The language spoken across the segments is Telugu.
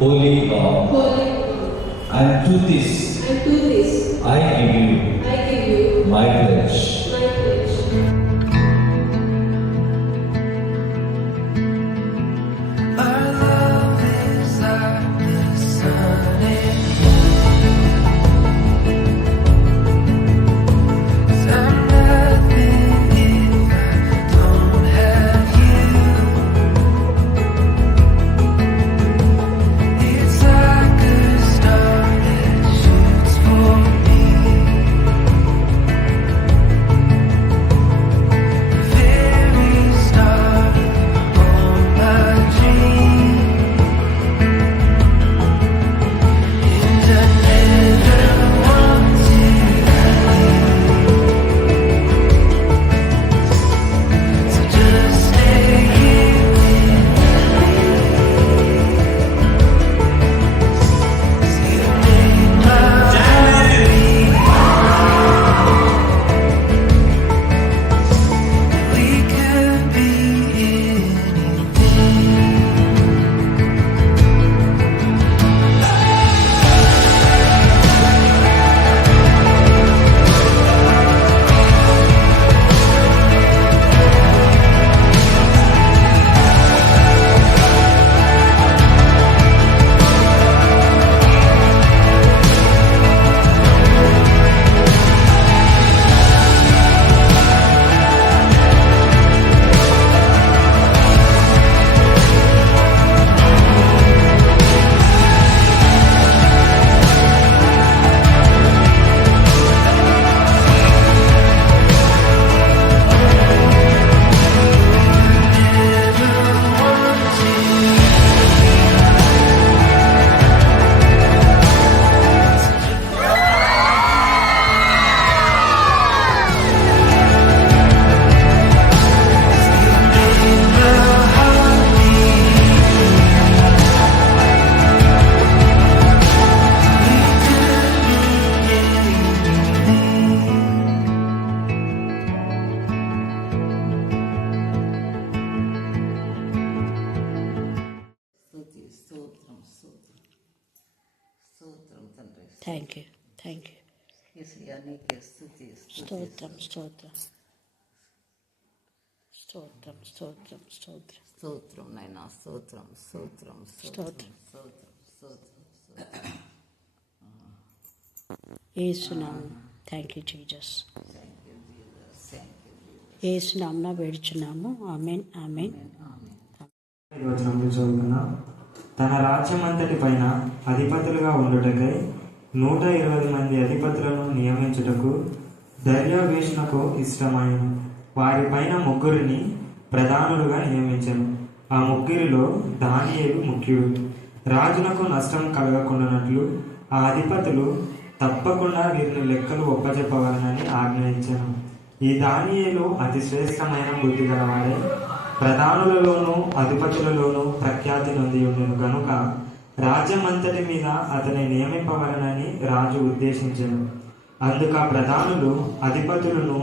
Holy God, and to this I give you my pledge. Our love is like the sun and thank you స్తోత్రం స్తోత్రం స్తోత్రం స్తోత్రం స్తోత్రం స్తోత్రం నైనా స్తోత్రం స్తోత్రం స్తోత్రం. స్తోత్రం స్తోత్రం యేసునామం. Thank you Jesus. యేసునామమున వేడుచున్నాము. ఆమేన్ ఆమేన్. వచనంలో చదువుకున్నాం. తన రాజ్యమంతటి పైన అధిపతులుగా ఉండుటకై 120 మంది అధిపతులను నియమించుటకు దర్యావేషునకు ఇష్టమైన వారి పైన 3 ప్రధానులుగా నియమించను. ఆ 3 దానియేలు ముఖ్యుడు. రాజునకు నష్టం కలగకుండానట్లు ఆ అధిపతులు తప్పకుండా వీరిని లెక్కలు ఒప్పచెప్పవాలని ఆజ్ఞయించాను. ఈ దానియేలు అతి శ్రేష్టమైన బుద్ధి గలవాడే ప్రధానులలోనూ అధిపతులలోనూ ప్రఖ్యాతి నొంది ఉండెను గనుక రాజ్యమంతటి మీద అతని నియమింపవలనని రాజు ఉద్దేశించెను. అందుక ప్రధానులు అధిపతులను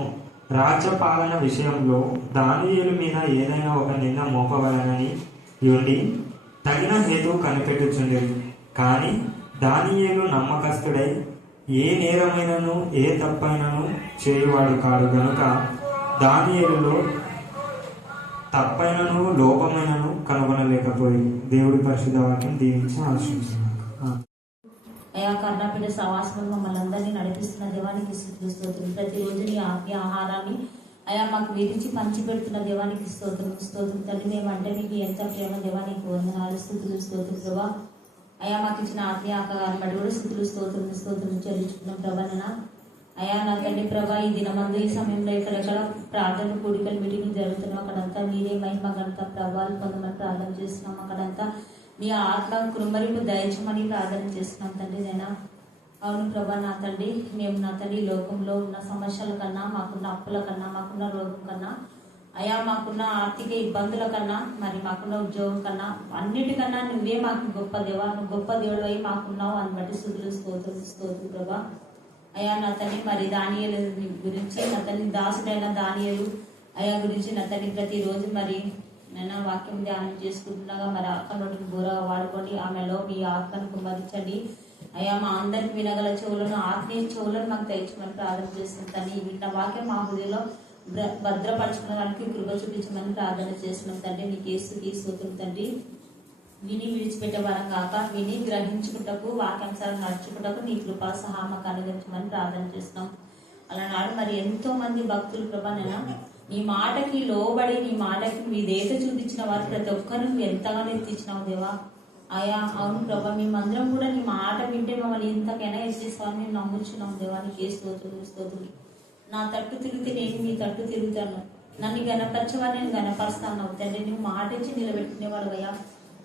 రాజ్యపాలన విషయంలో దానియేలు మీద ఏదైనా ఒక నింద మోపవలనని ఉండి తగిన హేతువు కనిపెట్టుచుండెను. కానీ దానియేలు నమ్మకస్తుడై ఏ నేరమైనను ఏ తప్పైనను చేయువాడు కాడు గనుక దానియేలులో తప్పైనను లోపమైనను కనుగొనలేకపోయి దేవుడి పరిశుద్ధ వాక్యం దీవించి ఆశించున్నాను. అయా కర్ణాపీఠ సవాసము మమ్మల్ని అందరినీ నడిపిస్తున్న దేవానికి స్తోత్రం. ప్రతిరోజు నీ ఆత్మీయ ఆహారాన్ని అయా మాకు విరిచి పంచిపెడుతున్న దేవానికి స్తోత్రం స్తోత్రం తండ్రి. మేమంటే మీకు ఎంత ప్రేమ దేవానికి వందనాలు స్తుతులు స్తోత్రం ప్రభా. అయా మాకు ఇచ్చిన ఆత్మీయ ఆహారాన్ని బట్టి కూడా స్తుతులు స్తోత్రం స్తోత్రం చెల్లించుకున్నాం ప్రభాన. అయా నా తండ్రి ప్రభా, ఈ దినమందు ఈ సమయంలో ఎక్కడెక్కడ ప్రార్థన కూడికలు మీటింగ్ జరుగుతున్నాం అక్కడంతా మీరే మహిమ గంట ప్రభావాలు పొందమని ప్రార్థన చేస్తున్నాం. అక్కడంతా మీ ఆత్మ కృమరింపు దయచమని ప్రార్థన చేస్తున్నాం తండ్రి. నేను అవును ప్రభా నా తండ్రి, మేము నా తండ్రి లోకంలో ఉన్న సమస్యల కన్నా, మాకున్న అప్పుల కన్నా, మాకున్న రోగం కన్నా, అయా మాకున్న ఆర్థిక ఇబ్బందుల కన్నా, మరి మాకున్న ఉద్యోగం కన్నా, అన్నిటికన్నా నువ్వే మాకు గొప్ప దేవా, నువ్వు గొప్ప దేవుడు అయి మాకున్నావు అని బట్టి స్తుతులు స్తోత్రం స్తోత్రం ప్రభా. అయా నా తండ్రి మరి దానియేలు గురించి, నా తండ్రి దాసుడైన దానియేలు అయా గురించి నా తండ్రి ప్రతిరోజు మరి నేను వాక్యం ధ్యానం చేసుకుంటున్నాగా మరి ఆత్మను బోరగా వాడుకోండి. ఆమెలో మీ ఆత్మను కుమ్మరించండి అయ్యా. మా అందరికి వినగల చెవులను, ఆత్మీయ చెవులను మాకు తెచ్చమని ప్రార్థన చేస్తుంది తండ్రి. విన్న వాక్యం మా హృదయంలో భద్రపరచుకున్న వారికి కృప చూపించమని ప్రార్థన చేస్తున్నాం తండ్రి. నీకు స్తుతి స్తోత్రం తండ్రి. విని విడిచిపెట్టే వారం కాక విని గ్రహించుకుంటకు వాక్యానుసారం నడుచుకుంటకు నీ కృపా సహా మాకు అనుగ్రహించమని ప్రార్థన చేస్తున్నాం. అలానాడు మరి ఎంతో మంది భక్తులు ప్రభా నేను నీ మాటకి లోబడి నీ మాటకి మీదేత చూపించిన వారు ప్రతి ఒక్కరు నువ్వు ఎంతగానో ఎత్తించినావు దేవా. అయా అవును ప్రభా, మేమందరం కూడా నీ మాట వింటే మమ్మల్ని ఇంతకైనా ఎత్తేస్తామని మేము నమ్ముచున్నాం దేవా. నీకే స్తోత్రం స్తోత్రం. నా తట్టు తిరిగితే నేను నీ తట్టు తిరుగుతాను, నన్ను గణపరచవా నేను గణపరుస్తాను తండ్రి. నువ్వు మాట ఇచ్చి నిలబెట్టుకునేవాడు అయ్యా.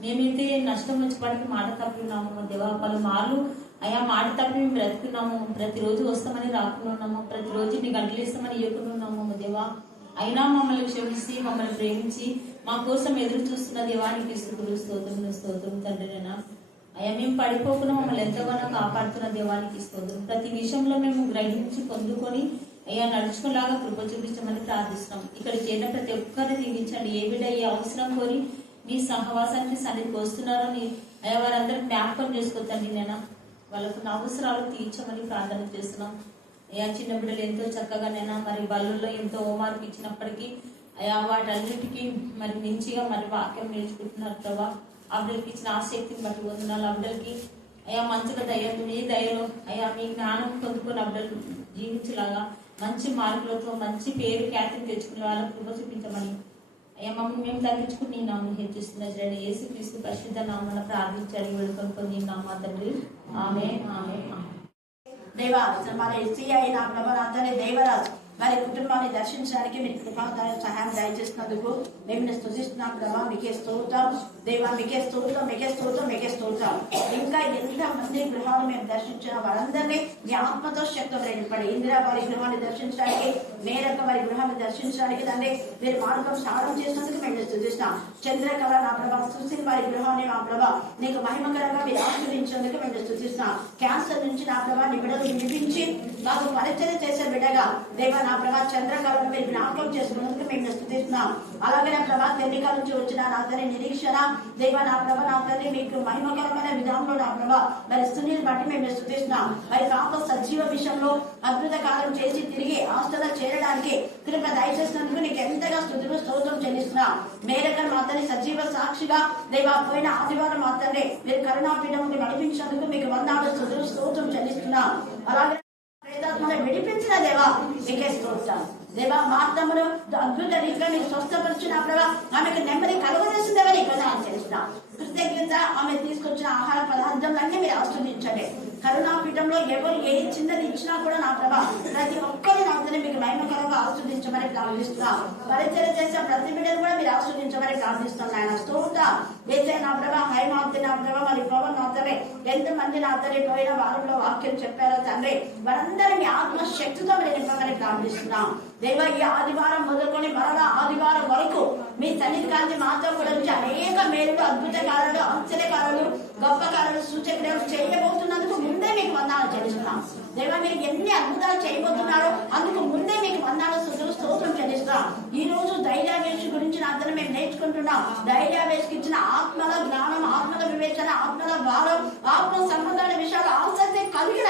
మేమైతే నష్టం వచ్చేపాటికి మాట తప్పినాము దేవా. పలుమార్లు అయా మాట తప్పి మేము బ్రతుకున్నాము. ప్రతిరోజు వస్తామని రాకున్నాము, ప్రతిరోజు నీ గంటలు ఇస్తామని ఇవ్వకున్నాము దేవా. అయినా మమ్మల్ని క్షమించి మమ్మల్ని ప్రేమించి మా కోసం ఎదురు చూస్తున్న దేవానికి స్తుతులు స్తోత్రం స్తోత్రం తండ్రి. నేను అయ్యా మేము పడిపోకుండా మమ్మల్ని ఎంతగానో కాపాడుతున్న దేవానికి స్తోత్రం. ప్రతి విషయంలో మేము గ్రహించి పొందుకొని అయ్యా నడుచుకునేలాగా కృప చూపించమని ప్రార్థిస్తున్నాం. ఇక్కడ చేరిన ప్రతి ఒక్కరిని దీవించండి. ఏ బిడ్డ ఏ అవసరం కోరి మీ సహవాసానికి సన్నిధికి వస్తున్నారో నీ అయ్యా వారందరూ జ్ఞాపకం చేసుకోతండి. నేను వాళ్ళకు అవసరాలు తీర్చమని ప్రార్థన చేస్తున్నాం అయ్యా. చిన్న బిడ్డలు ఎంతో చక్కగా నేను మరి బళ్ళల్లో ఎంతో హోంవర్క్ ఇచ్చినప్పటికీ అయ్యా వాటన్నిటికీ మరి మించిగా మరి వాక్యం నేర్చుకుంటున్నారు ప్రభా. ఆ బిడ్డలకి ఇచ్చిన ఆసక్తిని బట్టి వందనాలు. ఆ బిడ్డలకి అయ్యా మంచిగా దయతో మీ దయలో అయ్యా మీ జ్ఞానం పొందుకొని ఆ బిడ్డలు జీవించేలాగా మంచి మార్కులతో మంచి పేరు ఖ్యాతిని తెచ్చుకునే వాళ్ళకు కృప చూపించమని అయ్యా మమ్మల్ని మేము తగ్గించుకుని నీ నామం హెచ్చిస్తున్నారు. యేసుక్రీస్తు పరిశుద్ధ నామమున ప్రార్థించాలి వేడుకొని నీ నామ తండ్రి. ఆమేన్ ఆమేన్. దేవా మన స్త్రీ అయిన ప్రభావంతనే దేవరాజు మరి కుటుంబాన్ని దర్శించడానికి మీరు కృపా సహాయం దయచేసినందుకు మేము స్తుతిస్తున్నాం ప్రభా. మీకే స్తోత్రం దేవా, మీకే స్తోత్రం మీకే స్తోత్రం మీకే స్తోత్రం. ఇంకా ఎంతమంది గృహాలు మేము దర్శించిన వారందరినీ మీ ఆత్మతో శక్తితో నింపండి. ఇందిరా వారి గృహాన్ని దర్శించడానికి, మేరక్క వారి గృహాన్ని దర్శించడానికి తండ్రి మీరు మార్గం సాధన చేసినందుకు మేము స్తుతిస్తున్నాం. చంద్రకళ నా ప్రభా, సుశీల్ వారి గృహాన్ని నా ప్రభా నీకు మహిమకరంగా మీరు ఆశీర్వించేందుకు మేము స్తుతిస్తున్నాం. క్యాన్సర్ నుంచి నా ప్రభా నీ బిడ్డలు విడిపించి ఉంచి మాకు పరిచయం చేసే బిడ్డగా దేవ నా ప్రభా చంద్రకళను మీరు జ్ఞాపకం చేసుకున్నందుకు మేము స్తుతిస్తున్నాం. అలాగే నా ప్రభా తెన్నిక నుంచి వచ్చిన నా తండ్రి నిరీక్షణ దేవ నా ప్రభా నా తండ్రి మీకు మహిమకరమైన విధానంలో నా ప్రభా మరి స్తుతిని బట్టి మేము స్తుతిస్తున్నాం. మరి పాప సజీవ విషయంలో అద్భుత కార్యం చేసి తిరిగి హాస్టల్లో చేరడానికి కృప దయచేసినందుకు నీకు ఎంతగా స్తుతులు స్తోత్రం చెల్లిస్తున్నాం. మేరగా మా తండ్రి సజీవ సాక్షిగా దేవా పోయిన ఆదివారం మా తండ్రి మీరు కరుణాపీఠంకి నడిపించినందుకు మీకు వందనాలు స్తుతులు స్తోత్రం చెల్లిస్తున్నాం. అలాగే ప్రేతాత్మను విడిపించిన దేవా మీకే స్తోత్రం. దేవా మార్తమును అద్భుత రీతిగా నీకు స్వస్థపరిచిన ప్రభా ఆమెకు నెమ్మది కలుగజేసిందేవని చేస్తున్నాం. కృతజ్ఞత ఆమె తీసుకొచ్చిన ఆహార పదార్థాలన్నీ మీరు ఆస్వాదించండి. కరుణాపీఠంలో ఎవరు ఏ చిన్నది ఇచ్చినా కూడా నా ప్రభా ప్రతి ఒక్కరి నాతోనే మీకు మహిమకరంగా ఆస్వాదించమని ప్రార్థిస్తున్నాం. పరిచయం చేసే ప్రతి బిడ్డను కూడా మీరు ఆస్వాదించమని ప్రార్థిస్తున్నాం. ఆయన స్తోత్రం. వేసే నా ప్రభా హైమాప్తి నా ప్రభా మరి పవన్ నాతోనే ఎంతమంది నాతోనే పోయిన వారంలో వాక్యం చెప్పారో తండ్రి వారందరినీ ఆత్మశక్తితో మీరు నింపమని ప్రార్థిస్తున్నాం. దేవ ఈ ఆదివారం మొదలుకొని మరలా ఆదివారం వరకు మీ సన్నిధి కాంతి మాతో కూడా నుంచి అనేక మేలులు అద్భుత కార్యాలు ఆశ్చర్యకారులు గొప్ప కార్యాలు సూచక్రియలు చేయబోతున్నందుకు ముందే మీకు వందనాలు చెల్లిస్తున్నాం. దేవ మీరు ఎన్ని అద్భుతాలు చేయబోతున్నారో అందుకు ముందే మీకు వందనాలు స్తుతులు స్తోత్రం చెల్లిస్తున్నాం. ఈ రోజు ధైర్యావేశ గురించి నాతో మేము నేర్చుకుంటున్నాం. ధైర్యావేశకి ఇచ్చిన ఆత్మల జ్ఞానం ఆత్మల వివేచన ఆత్మల భారం ఆత్మ సంబంధమైన విషయాలు ఆసక్తి కలిగిన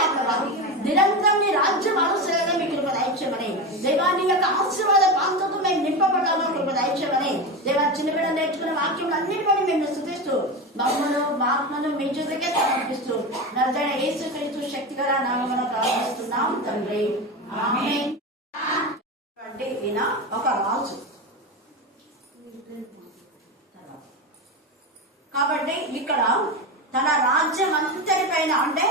నిరంతరం మీ రాజ్యం అనుసరంగా మీ కృప దయచేయమని దేవాన్ని యొక్క ఆశీర్వాద పాత్రతో మేము నింపబడ్డామో కృప దయచేయమని దేవా చిన్న బిడ్డ నేర్చుకున్న వాక్యం అన్నిటిపడి మేము స్తుతిస్తూ మమ్మను మా ఆత్మను మీ చేతికే సమర్పిస్తూ నజరేయుడైన యేసుక్రీస్తు శక్తిగల నామమున ప్రార్థిస్తున్నాం తండ్రి ఆమేన్. ఈయన ఒక రాజు కాబట్టి ఇక్కడ తన రాజ్యం అంతటి పైన అంటే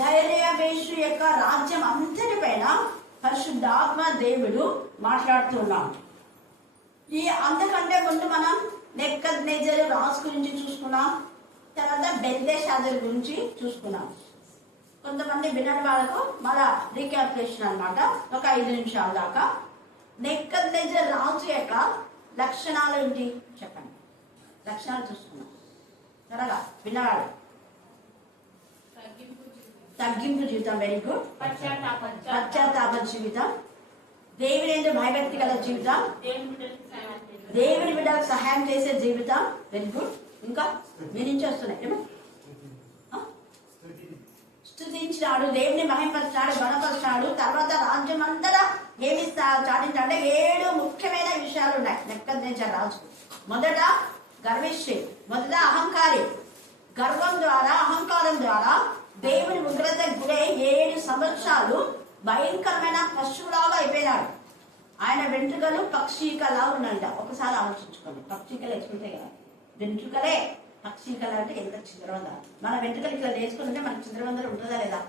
ధైర్యావేశు యొక్క రాజ్యం అంతటి పైన పరిశుద్ధాత్మ దేవుడు మాట్లాడుతున్నాం. ఈ అంతకంటే ముందు మనం నెబుకద్నెజరు రాజు గురించి చూసుకున్నాం. తర్వాత బెల్తెషాజరు గురించి చూసుకున్నాం. కొంతమంది వినని వాళ్ళకు మళ్ళా రీక్యాపిటేషన్ అన్నమాట ఒక 5 నిమిషాల దాకా. నెబుకద్నెజరు రాజు యొక్క లక్షణాలు ఏంటి చెప్పండి. లక్షణాలు చూసుకున్నాం త్వరగా విన్నవాడు. తగ్గింపు జీవితం వెరీ గుడ్. పశ్చాత్తాప జీవితం, దేవుని యందు భయభక్తి గల జీవితం, దేవుని బిడ్డలకు సహాయం చేసే జీవితం వెరీ గుడ్. ఇంకా మీ నుంచి వస్తున్నాయి ఏమో స్తుతించినాడు, దేవుని మహిమపరిచినాడు, బలపరిచినాడు. తర్వాత రాజ్యం అంతటా ఏమి చాటించాలంటే 7 ముఖ్యమైన విషయాలు ఉన్నాయి నెబుకద్నెజరు రాజు. మొదట గర్విష్ఠి, మొదట అహంకారి. గర్వం ద్వారా అహంకారం ద్వారా దేవుని ఉగ్రత గురై 7 సంవత్సరాలు భయంకరమైన పశువులాగా అయిపోయినాడు. ఆయన వెంట్రుకలు పక్షికలా ఉన్నాయంట. ఒకసారి ఆలోచించుకోండి. పక్షికలు ఎత్తుకుంటాయి కదా, వెంట్రుకలే పక్షికలు అంటే ఎంత చింద్రవంద. మన వెంట్రుకలు ఇట్లా వేసుకుంటే మనకి చింద్రవందలు ఉంటుందా లేదా?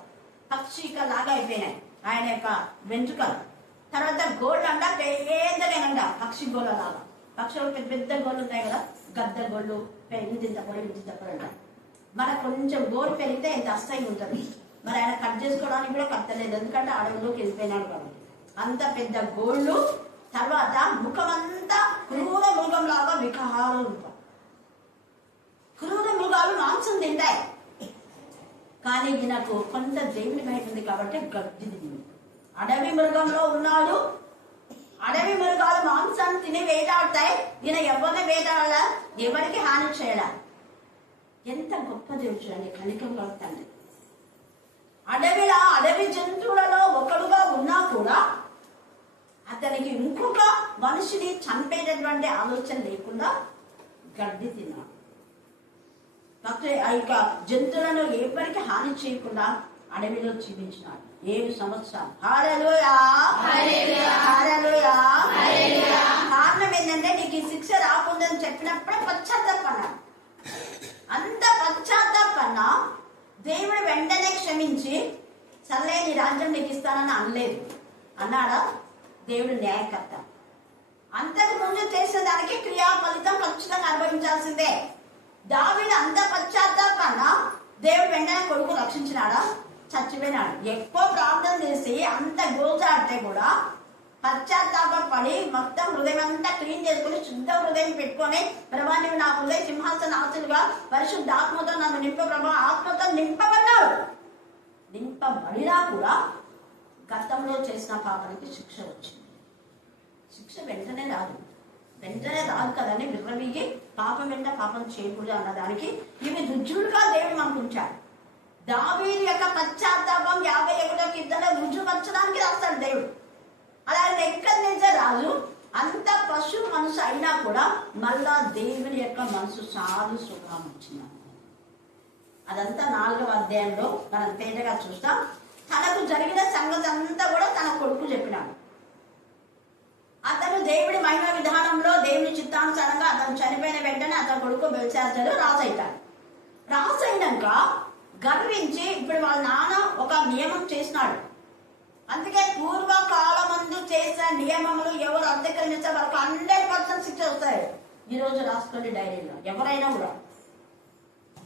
పక్షికలాగా అయిపోయినాయి ఆయన యొక్క వెంట్రుకలు. తర్వాత గోళ్ళు అంట పెద్దగానంట పక్షి గోళ్ళ లాగా. పక్షులు పెద్ద పెద్ద గోళ్ళు ఉంటాయి కదా, గద్ద గోళ్ళు ఇంత పొడి ఇంత పొడి అంట. మనకు కొంచెం గోరు పెరిగితే ఎంత అస్థాయి ఉంటుంది. మరి ఆయన కట్ చేసుకోవడానికి కూడా కట్టలేదు, ఎందుకంటే అడవిలోకి వెళ్ళిపోయినాడు కాబట్టి. అంత పెద్ద గోళ్ళు. తర్వాత ముఖమంతా క్రూర మృగం లాగా వికారం ఉంటాయి. క్రూర మృగాలు మాంసం తింటాయి, కానీ ఈయనకు కొంత దేవుని భయం ఉంది కాబట్టి గడ్డి తింది. అడవి మృగంలో ఉన్నాడు. అడవి మృగాలు మాంసాన్ని తిని వేటాడతాయి, ఈయన ఎవరిని వేటాడాలా, ఎవరికి హాని చేయడా. ఎంత గొప్ప దేవుడు చూడండి, కనికంగా తండ్రి. అడవి జంతువులలో ఒకడుగా ఉన్నా కూడా అతనికి ఇంకొక మనిషిని చంపేటటువంటి ఆలోచన లేకుండా గడ్డి తిన్నాడు. ఆ యొక్క జంతువులను ఎవరికి హాని చేయకుండా అడవిలో జీవించినాడు 7 సంవత్సరాలు. హల్లెలూయా, హల్లెలూయా. కారణం ఏంటంటే నీకు ఈ శిక్ష రాకుందని చెప్పినప్పుడే పశ్చాత్తాపడ్డాడు. అంత పశ్చాత్తాపన్నా దేవుడు వెంటనే క్షమించి సర్లే నీ రాజ్యం నీకు ఇస్తానని అనలేదు. అన్నాడా? దేవుడు న్యాయకర్త. అంతకు ముందు చేసే దానికి క్రియా ఫలితం ఖచ్చితంగా అనుభవించాల్సిందే. దావీదు అంత పశ్చాత్తాపన్నా దేవుడు వెంటనే కొడుకు రక్షించినాడా? చచ్చిపోయినాడు. ఎక్కువ ప్రార్థన చేసి అంత గోచాడితే కూడా పశ్చాత్తాపడి మొత్తం హృదయం అంతా క్లీన్ చేసుకుని శుద్ధ హృదయం పెట్టుకొని ప్రభా నీవు నా హృదయ సింహాసన ఆశలుగా పరిశుద్ధ ఆత్మతో నన్ను నింప, ప్రభా ఆత్మతో నింపబడ్డాడు. నింపబడినా కూడా గతంలో చేసిన పాపానికి శిక్ష వచ్చింది. శిక్ష వెంటనే రాదు కదని విర్రవీగి పాపం వెంట పాపం చేయకూడదు అన్నదానికి ఇవి రుజువులుగా దేవుడు మనకు ఉంచాడు. దావీదు యొక్క పశ్చాత్తాపం 51వ కీర్తనలో రుజువుపరచడానికి రాస్తాడు దేవుడు. అలాగే ఎక్కడి నుంచే రాజు అంత పశు మనసు అయినా కూడా మళ్ళా దేవుని యొక్క మనసు చాలా సుఖం వచ్చింది. అదంతా 4వ అధ్యాయంలో మనం తేటగా చూస్తాం. తనకు జరిగిన సంగతి అంతా కూడా తన కొడుకు చెప్పినాడు. అతను దేవుడి మహిమ విధానంలో దేవుని చిత్తానుసారంగా అతను చనిపోయిన వెంటనే అతని కొడుకు బెల్షాజరు రాజు అవుతాడు. రాజు అయినాక గర్వించి ఇప్పుడు వాళ్ళ నాన్న ఒక నియమం చేసినాడు. అందుకే పూర్వకాలమందు చేసిన నియమములు ఎవరు అతిక్రమిస్తే వాళ్ళకి 100% శిక్ష వస్తాయి. ఈరోజు రాసుకోండి డైరీలో. ఎవరైనా కూడా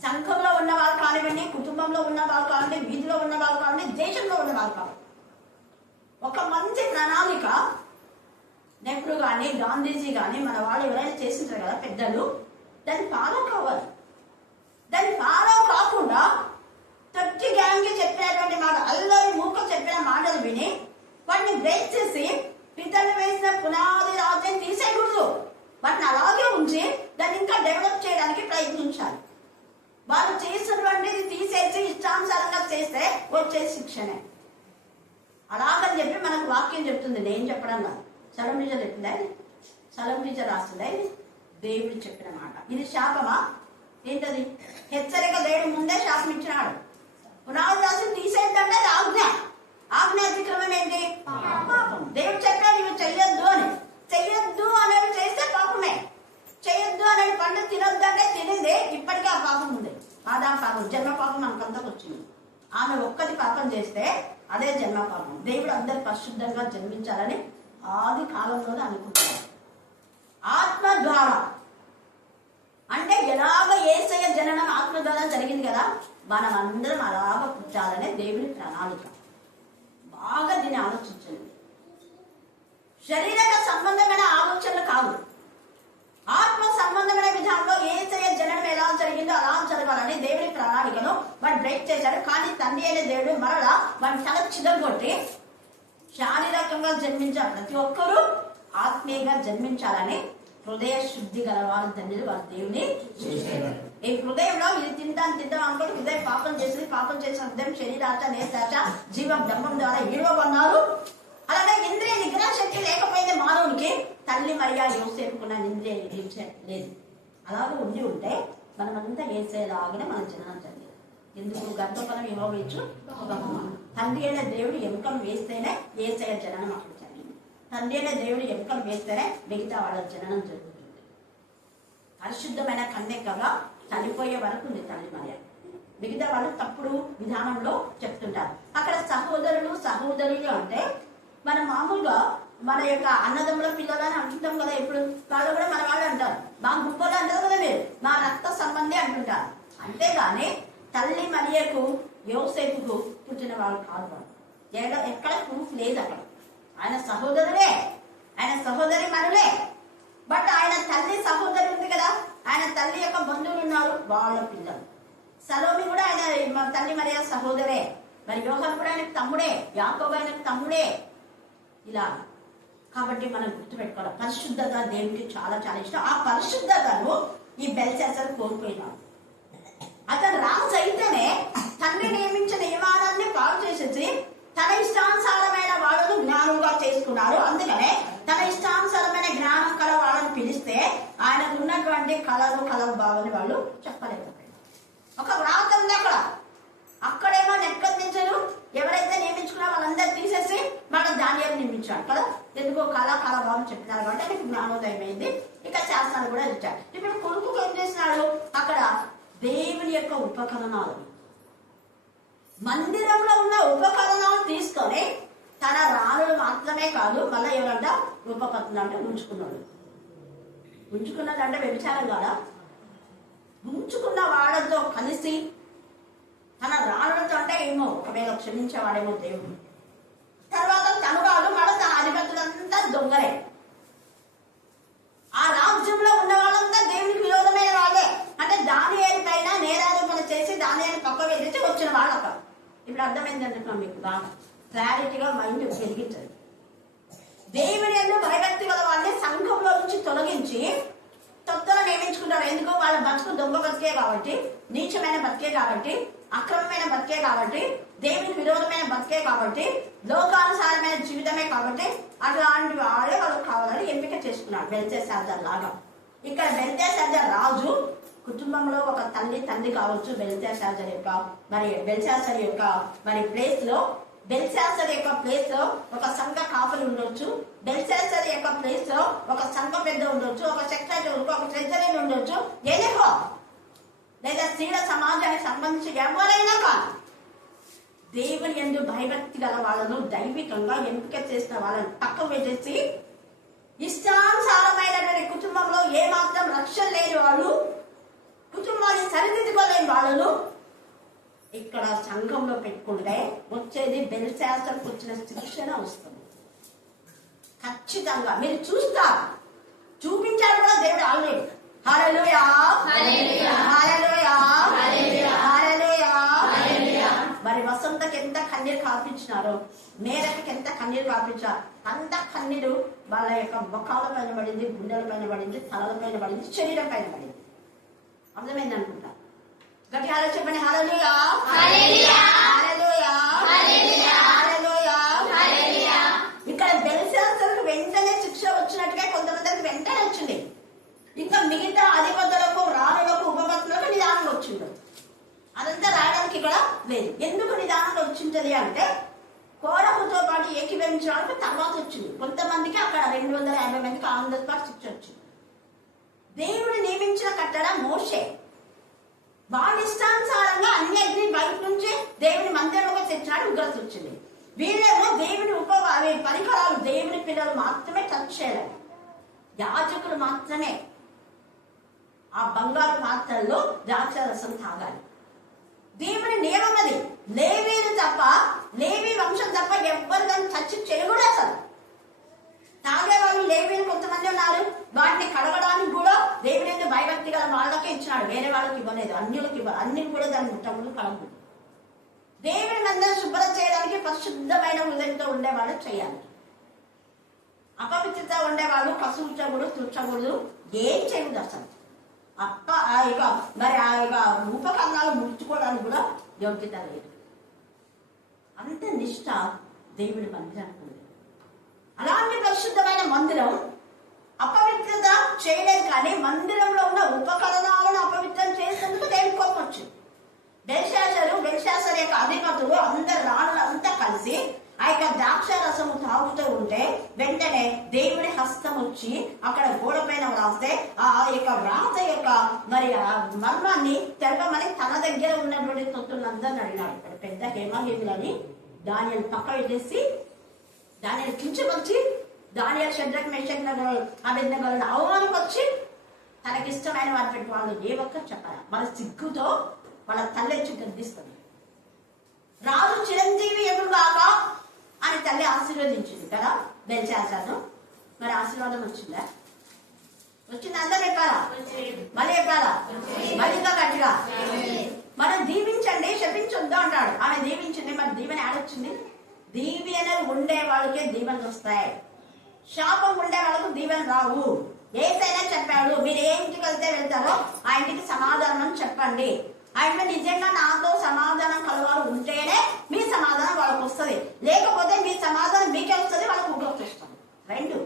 సంఘంలో ఉన్న వాళ్ళు కానివ్వండి, కుటుంబంలో ఉన్న వాళ్ళు కానివ్వండి, వీధిలో ఉన్న వాళ్ళు కానివ్వండి, దేశంలో ఉన్న వాళ్ళు కావాలి, ఒక మంచి ప్రణాళిక నెహ్రూ కానీ గాంధీజీ కానీ మన వాళ్ళు ఎవరైనా చేసింటారు కదా పెద్దలు, దాన్ని ఫాలో కావాలి. దాన్ని ఫాలో కాకుండా తొట్టి గ్యాంగ్ చెప్పినటువంటి మాట, అల్లరి మూక చెప్పిన మాటలు విని వాటిని బ్రేక్ చేసి పితలు వేసిన పునాది రాజ్యం తీసేయకూడదు. వాటిని అలాగే ఉంచి దాన్ని ఇంకా డెవలప్ చేయడానికి ప్రయత్నించాలి. వాళ్ళు చేసినటువంటిది తీసేసి ఇష్టానుసారంగా చేస్తే వచ్చే శిక్షనే. అలాగని చెప్పి మనకు వాక్యం చెప్తుంది, నేను చెప్పడం కాదు. సలం టీచర్ చెప్పిందా, సలం టీచర్ రాస్తుందా, దేవుడు చెప్పిన మాట. ఇది శాపమా ఏంటది? హెచ్చరిక. దేవుడు ముందే శాపం ఇచ్చినాడు. పునాది రాసి తీసేద్దంటే ఆజ్ఞ. ఆజ్ఞ అతిక్రమం ఏంటి? పాపం. దేవుడు చెప్పాడు ఇవి చెయ్యొద్దు అని. చెయ్యొద్దు అనేవి చేస్తే పాపమే. చేయొద్దు అనేది పండు తినొద్దు అంటే తినింది, ఇప్పటికీ ఆ పాపం ఉంది. ఆదాం పాపం, జన్మ పాపం మనకంతా వచ్చింది. ఆమె ఒక్కటి పాపం చేస్తే అదే జన్మ పాపం. దేవుడు అందరు పరిశుద్ధంగా జన్మించాలని ఆది కాలంలోనే అనుకుంటున్నాడు. ఆత్మ ద్వారా అంటే ఎలాగ యేసయ్య జననం ఆత్మ ద్వారా జరిగింది కదా, మనం అందరం అలాగ పుట్టాలనే దేవుని ప్రణాళిక. బాగా దీన్ని ఆలోచించండి. శరీరక సంబంధమైన ఆలోచనలు కాదు, ఆత్మ సంబంధమైన విధానంలో యేసయ్య జననం ఎలా జరిగిందో అలా జరగాలని దేవుని ప్రణాళికను వాడు బ్రేక్ చేశాడు. కానీ తండ్రి అయిన దేవుడు మరలా వాడి తల చిదగొట్టి శారీరకంగా జన్మించే ప్రతి ఒక్కరూ ఆత్మీయంగా జన్మించాలని హృదయ శుద్ధి గల వారు తండ్రి వారి దేవుని ఈ హృదయంలో ఇది తింటాం అనుకోండి. హృదయం పాపం చేసిన హృదయం శరీరాచ నేశాచ జీవం దంభం ద్వారా ఈడవన్నారు. అలాగే ఇంద్రియ నిగ్రహ శక్తి లేకపోయింది మానవునికి. తల్లి మరియా యోసేపుకున్న ఇంద్రియ నిగ్రహ లేదు. అలాగే ఉంటే మనమంతా యేసయ్యలాగానే మనం జననం జరిగింది. ఎందుకు? గర్భఫలం ఇవ్వచ్చు. తండ్రి అయిన దేవుడు ఎముకలు వేస్తేనే యేసయ్య జననం అక్కడ జరిగింది. తండ్రి అయిన దేవుడు ఎముకలు వేస్తేనే మిగతా వాళ్ళ జననం జరుగుతుంది. పరిశుద్ధమైన కన్యకగా చనిపోయే వరకు ఉంది తల్లి మరియా. మిగతా వాళ్ళు తప్పుడు విధానంలో చెప్తుంటారు. అక్కడ సహోదరులు అంటే మన మామూలుగా మన యొక్క అన్నదమ్ముల పిల్లలని అంటుంటాం కదా. ఇప్పుడు వాళ్ళు కూడా మన వాళ్ళు అంటారు, మా గుప్పలు అంటారు కదా, మీరు మా రక్త సంబంధి అంటుంటారు. అంతేగాని తల్లి మరియకు యోసేపుకు పుట్టిన వాళ్ళు కాదు. వాళ్ళు ఎక్కడ ప్రూఫ్ లేదు. అక్కడ ఆయన సహోదరులే, ఆయన సహోదరి మనులే. బట్ ఆయన తల్లి సహోదరి ఉంది కదా, ఆయన తల్లి యొక్క బంధువులు ఉన్నారు, వాళ్ళ పిల్లలు. సలోమి కూడా ఆయన తల్లి మరియ సహోదరే. మరి యోహాను కూడా ఆయనకు తమ్ముడే, యాకోబు ఆయనకు తమ్ముడే. ఇలా కాబట్టి మనం గుర్తుపెట్టుకోవాలి, పరిశుద్ధత దేవునికి చాలా చాలా ఇష్టం. ఆ పరిశుద్ధతను ఈ బెల్షాజర్ కోల్పోయినాడు. అతను రాజు అయితేనే తండ్రి నియమించిన నియమాలన్నీ పాడు చేసేసి తన ఇష్టానుసారమైన వాళ్ళను జ్ఞానంగా చేసుకున్నారు. అందుకనే తన ఇష్టానుసారమైన జ్ఞానం కల వాళ్ళని పిలిస్తే ఆయనకు ఉన్నటువంటి కళలు బావని వాళ్ళు చెప్పలేకపోయారు. ఒక వ్రాత ఉంది అక్కడేమో నెక్కదించరు. ఎవరైతే నియమించుకున్నా వాళ్ళందరూ తీసేసి మన ధాన్యాలు నియమించాడు కదా. ఎందుకో కళాభావం చెప్పినారు కాబట్టి నీకు జ్ఞానోదయం అయింది. ఇక శాస్త్రాలు కూడా ఇచ్చాడు. ఇప్పుడు కొడుకు ఏం చేసినాడు? అక్కడ దేవుని యొక్క ఉపకరణాలు, మందిరంలో ఉన్న ఉపకరణాలు తీసుకొని తన రాణులు మాత్రమే కాదు, మళ్ళీ ఎవరంట రూపపత్రులు అంటే ఉంచుకున్నదంటే వ్యభిచారం కాదా? ఉంచుకున్న వాళ్ళతో కలిసి తన రాణులతో అంటే ఏమో ఒకవేళ క్షమించేవాడేమో దేవుడు. తర్వాత తను కాదు, మళ్ళీ తన అధిపతులంతా దొంగలే. ఆ రాజ్యంలో ఉన్న వాళ్ళంతా దేవునికి విరోధమైన వాళ్ళే. అంటే దానియేలు పైన నేరారోపణ చేసి దానియేలు పక్క వెళ్ళి వచ్చిన వాళ్ళక ఇప్పుడు అర్థమైంది అంటున్నాం మీకు బాగా క్లారిటీగా మైండ్ పెరిగించండి. దేవుని యందు భయభక్తి గల వాళ్ళని సంఘంలో నుంచి తొలగించి తొత్తలో నియమించుకుంటారు. ఎందుకు? వాళ్ళ బతుకు దొంగ బతికే కాబట్టి, నీచమైన బతికే కాబట్టి, అక్రమమైన బతికే కాబట్టి, దేవునికి విరోధమైన బతికే కాబట్టి, లోకానుసారమైన జీవితమే కాబట్టి అట్లాంటి వాడే వాళ్ళకి కావాలని ఎంపిక చేసుకున్నాడు బెల్తెషాజర్ లాగా. ఇక్కడ బెల్తెషాజర్ రాజు కుటుంబంలో ఒక తండ్రి కావచ్చు. బెల్తెషాజర్ యొక్క బెల్షాజర్ యొక్క ప్లేస్ లో బెల్షాజర్ యొక్క ప్లేస్ లో ఒక సంఘ కాపరి ఉండొచ్చు. బెల్షాజర్ యొక్క ప్లేస్ లో ఒక సంఘ పెద్ద ఉండొచ్చు, ఒక సెక్రటరీ, ఒక ట్రెజరీ ఉండొచ్చు. ఏదేహో లేదా స్త్రీల సమాజానికి సంబంధించి ఎవరైనా కాదు, దేవుని యందు భయభక్తి గల వాళ్ళను దైవికంగా ఎంపిక చేసిన వాళ్ళని పక్కకు పెట్టేసి ఇష్టానుసారమైనటువంటి కుటుంబంలో ఏమాత్రం రక్షణ లేని వాళ్ళు, కుటుంబాన్ని సరిదిద్దుకోలేని వాళ్ళను ఇక్కడ సంఘంలో పెట్టుకుంటే వచ్చేది బెల్షాజర్కు వచ్చిన శిక్షణ వస్తుంది. ఖచ్చితంగా మీరు చూస్తారు, చూపించాడు కూడా దేవుడు ఆల్రెడీ. హల్లెలూయా, హల్లెలూయా, హల్లెలూయా. మరి వసంతకి ఎంత కన్నీరు కాపించినారో, మేరకి ఎంత కన్నీరు కాపించారు. అంత కన్నీరు వాళ్ళ యొక్క ముఖాల పైన పడింది, గుండెల పైన పడింది, తలల పైన పడింది, శరీరం పైన పడింది. అర్థమైంది అనుకుంటా. గట్టి ఆలో చెప్పండి. హల్లెలూయా, హల్లెలూయా, హల్లెలూయా, హల్లెలూయా. ఇక్కడ బెల్షాజరుకు వెంటనే శిక్ష వచ్చినట్టుగా కొంతమందికి వెంటనే వచ్చింది. ఇంకా మిగతా అధిపతులకు, రాణులకు, ఉపపత్తులకు నిదానం వచ్చింది. అదంతా రాయడానికి ఇక్కడ లేదు. ఎందుకు నిదానంగా వచ్చింటది అంటే కోరహుతో పాటు ఏకీభవించడానికి తర్వాత వచ్చింది. కొంతమందికి అక్కడ 250 మందికి ఆన్ ద స్పాట్ శిక్ష వచ్చింది. దేవుడు నియమించిన కట్టడ మోషే. వాళ్ళ ఇష్టానుసారంగా అన్ని అగ్ని బయట నుంచి దేవుని మందిరంలోకి తెచ్చినాడు, ఉగ్రత వచ్చింది. వీళ్ళేమో దేవుని పరికరాలు దేవుని పిల్లలు మాత్రమే టచ్ చేయాలి. యాజకులు మాత్రమే ఆ బంగారు పాత్రల్లో ద్రాక్షరసం తాగాలి. దేవుని నియమం అది. లేవీలు తప్ప, లేవీ వంశం తప్ప ఎవ్వరు దాన్ని టచ్ చేయకూడదు. అసలు తాగేవాళ్ళు లేవీలు కొంతమంది ఉన్నారు. వాటిని కడగడానికి కూడా దేవుని యందు భయభక్తి గల వాళ్ళకే ఇచ్చినాడు, వేరే వాళ్ళకి ఇవ్వలేదు. అన్యులకు ఇవ్వాలి. అన్ని కూడా దాన్ని ముట్టములు కడగదు. దేవుని మందిరం శుభ్రం చేయడానికి పరిశుద్ధమైన హృదయంతో ఉండేవాళ్ళు చేయాలి. అపవిత్రత ఉండేవాళ్ళు కసుచకూడదు, తుచ్చకూడదు, ఏం చేయకూడదు అసలు. ఆ యొక్క ఉపకరణాలు ముట్టుకోవడానికి కూడా యోగ్యత లేదు. అంత నిష్ఠ దేవుని మందిరానికి ఉంది. అలాంటి పరిశుద్ధమైన మందిరం అపవిత్రత చేయలేదు, కానీ మందిరంలో ఉన్న ఉపకరణాలను అపవిత్రం చేసేందుకు దేవుని కోపం వచ్చింది. బెల్షాజర్ యొక్క అధిపతులు అందరు రాణులంతా కలిసి ఆ యొక్క ద్రాక్ష రసము తాగుతూ ఉంటే వెంటనే దేవుని హస్తం వచ్చి అక్కడ గోడ పైన రాస్తే ఆ యొక్క వ్రాత యొక్క మర్మాన్ని తెరపమని తన దగ్గర ఉన్నటువంటి తొత్తులందరిని అడిగినాడు. ఇక్కడ పెద్ద హేమహేములని దానిని పక్క పెట్టేసి దానిని కించపరిచి దానియలు షడ్రక్ మెషక్ అబేద్నెగోలను అవమానపరిచి తనకిష్టమైన వారి వాళ్ళు ఏ ఒక్కరు చెప్పాలి. వాళ్ళ సిగ్గుతో వాళ్ళ తల్లెచ్చి గద్దిస్తుంది. రాజు చిరంజీవి ఎదురుగాక అని తల్లి ఆశీర్వదించింది కదా బెల్షాజర్ను. మరి ఆశీర్వాదం వచ్చిందా? వచ్చింది. అందరూ చెప్పారా? మళ్ళీ చెప్పారా? మళ్ళీ ఇంకా గట్టిగా మనం దీవించండి, శపించొద్దు అంటాడు. ఆమె దీవించింది. మరి దీవెన ఆడొచ్చింది. దీవెనలు ఉండే వాళ్ళకే దీవెనలు వస్తాయి, శాపం ఉండే వాళ్ళకు దీవెన రావు. ఏదైనా చెప్పాడు, మీరు ఏ ఇంటికి వెళ్తే వెళ్తారో ఆ ఇంటికి సమాధానం చెప్పండి. ఆయన నిజంగా నాతో సమాధానం కలవారు ఉంటేనే మీ సమాధానం వాళ్ళకు వస్తుంది, లేకపోతే మీ సమాధానం మీకే వస్తుంది, వాళ్ళకు ఉగ్రత వస్తుంది. రెండు,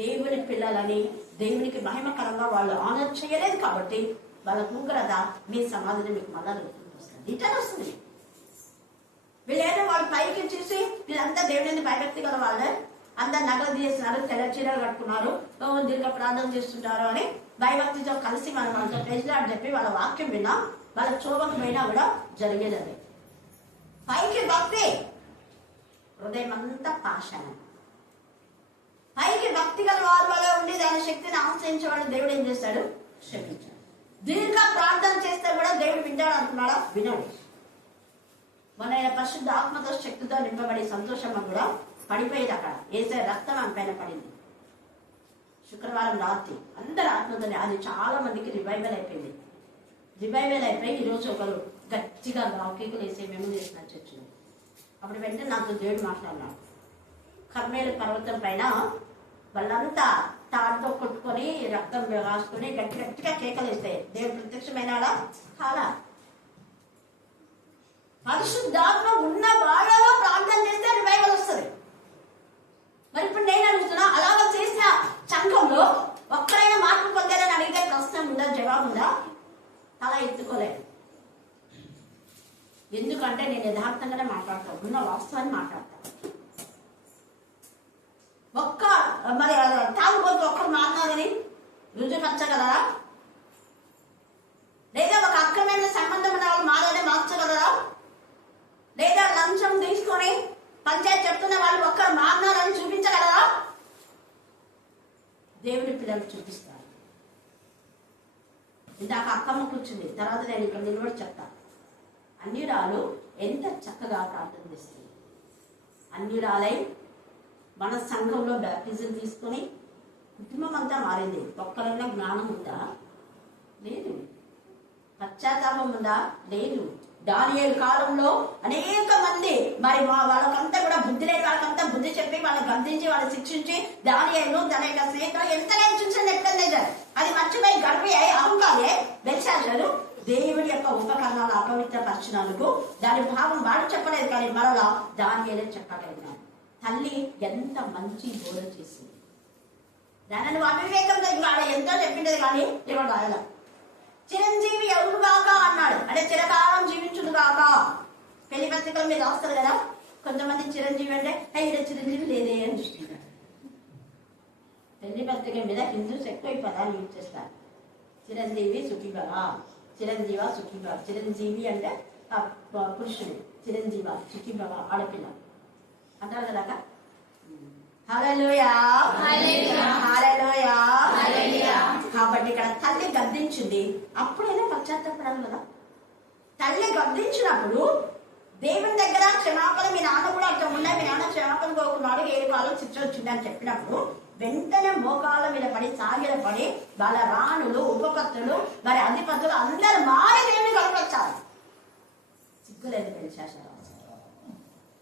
దేవుని పిల్లలని దేవునికి మహిమకరంగా వాళ్ళు ఆనర్ చేయలేదు కాబట్టి వాళ్ళకు ఉగ్రత, మీ సమాధానం మీకు మళ్ళా వస్తుంది, రిటర్న్ వస్తుంది. వీళ్ళేదో వాళ్ళు పైకి చూసి వీళ్ళంతా దేవుని భయభక్తి గల వాళ్ళే, అందరు నగలు తీస్తున్నారు, తెల్ల చీరలు కట్టుకున్నారు, దీర్ఘ ప్రార్థన చేస్తుంటారు అని భయభక్తితో కలిసి మనం వాళ్ళతో ప్రెసిడెంట్ చెప్పి వాళ్ళ వాక్యం విన్నా వాళ్ళ చూపకు పోయినా కూడా జరిగేది అదే. పైకి భక్తి, హృదయం అంతా పాషాణం. పైకి భక్తి గల వారి వల్ల ఉండి దాని శక్తిని ఆశ్రయించే వాళ్ళు దేవుడు ఏం చేస్తాడు? క్షమించాడు. దీర్ఘ ప్రార్థన చేస్తే కూడా దేవుడు వింటాడు అంటున్నాడా? వినడు. మన పరిశుద్ధ ఆత్మతో శక్తితో నింపబడి సంతోషంగా కూడా పడిపోయేది. అక్కడ ఏసే రక్తం ఆమె పైన పడింది. శుక్రవారం రాత్రి అందరు ఆత్మతోనే అది చాలా మందికి రివైవల్ అయిపోయింది. రివైవల్ అయిపోయి ఈరోజు ఒకరు గట్టి గట్టిగా కేకులు వేసి మేము చేసిన చర్చిలో. అప్పుడు వెంటనే నాతో దేవుడు మాట్లాడినాడు. కర్మేలు పర్వతం పైన వాళ్ళంతా తాడుతో కొట్టుకొని రక్తం రాసుకొని గట్టిగా కేకలు వేస్తాయి. దేవుడు ప్రత్యక్షమైనాడా? కాలా. పరిశుద్ధాత్మ ఉన్న వాళ్ళలో ప్రార్థన చేస్తే రివైవల్ వస్తుంది. మరి ఇప్పుడు నేను అడుగుతున్నా, అలాగ చేసిన సంఘంలో ఒక్కరైనా మార్పు పొందారని అడిగితే ప్రశ్న ఉందా? జవాబు ఉందా? అలా ఎత్తుకోలేదు. ఎందుకంటే నేను యథార్థంగానే మాట్లాడతాను, ఉన్న వాస్తవాన్ని మాట్లాడతాను. మరి తాగుబోతు ఒక్కరు మాట్లాడని రుజుపరచగలరా? లేదా ఒక అక్రమైన సంబంధం ఉన్న వాళ్ళు మాదని మార్చగలరా? లేదా లంచం తీసుకొని పంచాయతీ చెప్తున్న వాళ్ళు ఒక్కరు మారినారని చూపించగలరా? దేవుడి పిల్లలు చూపిస్తారు. ఇందాక అక్కమ్మ కూర్చుంది, తర్వాత నేను ఇక్కడ నిలబడి చెప్తాను. అన్యురాలు ఎంత చక్కగా ప్రార్థన చేస్తుంది. అన్యురాలై మన సంఘంలో బ్యాప్టిజం తీసుకొని కుటుంబం అంతా మారింది. ఒక్కరైనా జ్ఞానం ఉందా? లేదు. పశ్చాత్తాపం ఉందా? లేదు. దానియేలు కాలంలో అనేక మంది మరి వాళ్ళకంతా కూడా బుద్ధి లేని వాళ్ళకంతా బుద్ధి చెప్పి వాళ్ళని గద్దించి వాళ్ళని శిక్షించి దానియేలు తన యొక్క స్నేహితులు ఎంతగా చూసిన ఎట్లనేది అది మర్చిపోయి గర్భి అయి అహంకారే బెల్షాజరు దేవుడి యొక్క ఉపకరణాలు అపవిత్రపరచినందుకు దాని భావం వాడు చెప్పలేదు, కానీ మరలా దానియేలే చెప్పగలిగినాడు. తల్లి ఎంత మంచి బోధ చేసింది. దానిని అవివేకంగా వాడు ఎంతో చెప్పిండేది, కానీ ఇవాళ రాయల చిరంజీవి ఎవరుగాక అన్నాడు. అంటే చిరకాలం జీవించుడుగాక. పెళ్లి పత్రికలు మీరు రాస్తారు కదా, కొంతమంది చిరంజీవి అంటే ఇక్కడ చిరంజీవి లేదే అని చూస్తున్నారు. పెళ్లి పత్రిక మీద హిందూస్ ఎక్కువ ఈ పదాలు యూజ్ చేస్తారు. చిరంజీవి సుఖీభవ, చిరంజీవ సుఖీభవ. చిరంజీవి అంటే పురుషుడు, చిరంజీవ సుఖీభవ ఆడపిల్ల అంటారు కదా. హల్లెలూయా, హల్లెలూయా. కాబట్టి ఇక్కడ తల్లి గద్దించింది, అప్పుడైనా పశ్చాత్తాపడాలి కదా. తల్లి గద్దించినప్పుడు దేవుని దగ్గర క్షమాపణ, మీ నాన్న కూడా అట్లా ఉన్నాయి, మీ నాన్న క్షమాపణ కోరుకున్నాడు, 7 కాలం శిక్ష వచ్చింది అని చెప్పినప్పుడు వెంటనే మోకాళ్ళ మీద పడి సాగిలపడి వాళ్ళ రాణులు, ఉపపత్తులు, మరి అధిపతులు అందరూ మారి దేవుని కనపరచాలి. సిగ్గులేదు పెంచారు.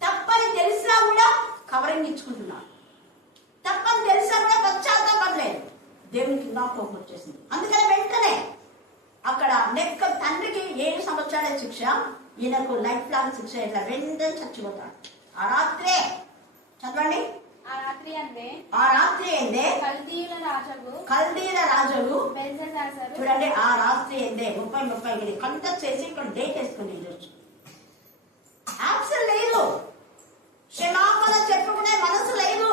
తప్పని తెలిసినా కూడా కవరింగ్ ఇచ్చుకుంటున్నాడు. తప్పని తెలిసినా కూడా పశ్చాత్తాపడలేదు. దేవునికి ఇంకా కోపం వచ్చేసింది. అందుకని వెంటనే అక్కడ తండ్రికి 7 సంవత్సరాల శిక్ష, ఈయనకు లైఫ్ లాంగ్ శిక్ష. ఇట్లా వెంటనే చచ్చిపోతాడు. ఆ రాత్రే చదవండి. ఆ రాత్రి ఏందే కల్దీల రాజులు చూడండి. ఆ రాత్రి ఏందే 30 కంట చేసి ఇక్కడ డేట్ వేసుకుని యాక్షన్ లేదు, క్షమాపణ చెప్పుకునే మనసు లేదు.